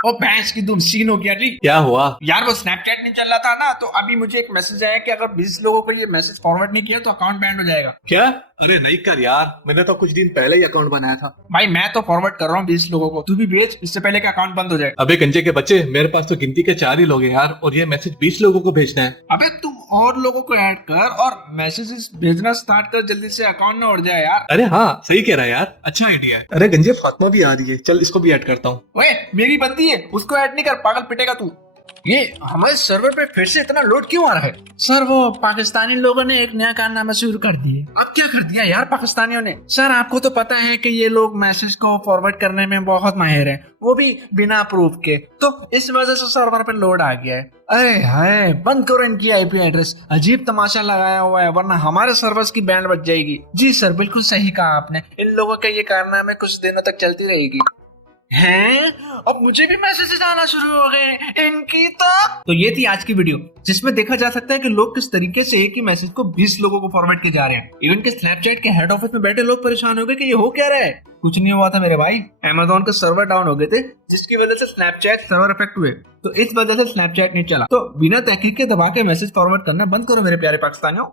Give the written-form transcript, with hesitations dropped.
ओ भैंस की तुम सीन हो गया जी। क्या हुआ? यार वो स्नैपचैट नहीं चल रहा था ना, तो अभी मुझे एक मैसेज आया कि अगर 20 लोगों को ये मैसेज फॉरवर्ड नहीं किया तो अकाउंट बैन हो जाएगा। क्या? अरे नहीं कर यार, मैंने तो कुछ दिन पहले ही अकाउंट बनाया था। भाई मैं तो फॉरवर्ड कर रहा हूँ 20 लोगों को, तू भी भेज, इससे पहले कि अकाउंट बंद हो जाए। अबे गंजे के बच्चे, मेरे पास तो गिनती के 4 ही लोग हैं यार, और ये मैसेज 20 लोगों को भेजना है। अबे तू और लोगों को ऐड कर और मैसेजेस भेजना स्टार्ट कर जल्दी से, अकाउंट ना उड़ जाए यार। अरे हाँ, सही कह रहा है यार, अच्छा आइडिया है। अरे गंजे, फातिमा भी आ रही है, चल इसको भी ऐड करता हूँ। ओए मेरी बंदी है, उसको ऐड नहीं कर, पागल पिटेगा तू। ये हमारे सर्वर पे फिर से इतना लोड क्यों आ रहा है? सर वो पाकिस्तानी लोगों ने एक नया कारनामा शुरू कर दिए। अब क्या कर दिया यार पाकिस्तानियों ने? सर आपको तो पता है कि ये लोग मैसेज को फॉरवर्ड करने में बहुत माहिर हैं, वो भी बिना प्रूफ के, तो इस वजह से सर्वर पे लोड आ गया है। अरे हाय, बंद करो इनकी आईपी एड्रेस, अजीब तमाशा लगाया हुआ है, वरना हमारे सर्वर्स की बैंड बज जाएगी। जी सर, बिल्कुल सही कहा आपने, इन लोगों के ये कारनामे कुछ दिनों तक चलती रहेगी। हैं? अब मुझे भी मैसेजेस आना शुरू हो गए इनकी तो ये थी आज की वीडियो, जिसमें देखा जा सकता है कि लोग किस तरीके से एक ही मैसेज को 20 लोगों को फॉरवर्ड किए जा रहे हैं। इवन के स्नैपचैट के हेड ऑफिस में बैठे लोग परेशान हो गए कि ये हो क्या रहा है। कुछ नहीं हुआ था मेरे भाई, अमेज़न के सर्वर डाउन हो गए थे, जिसकी वजह से स्नैपचैट सर्वर इफेक्ट हुए, तो इस वजह से स्नैपचैट नहीं चला। तो बिना तहकीक के दबा के मैसेज फॉरवर्ड करना बंद करो मेरे प्यारे पाकिस्तानियों।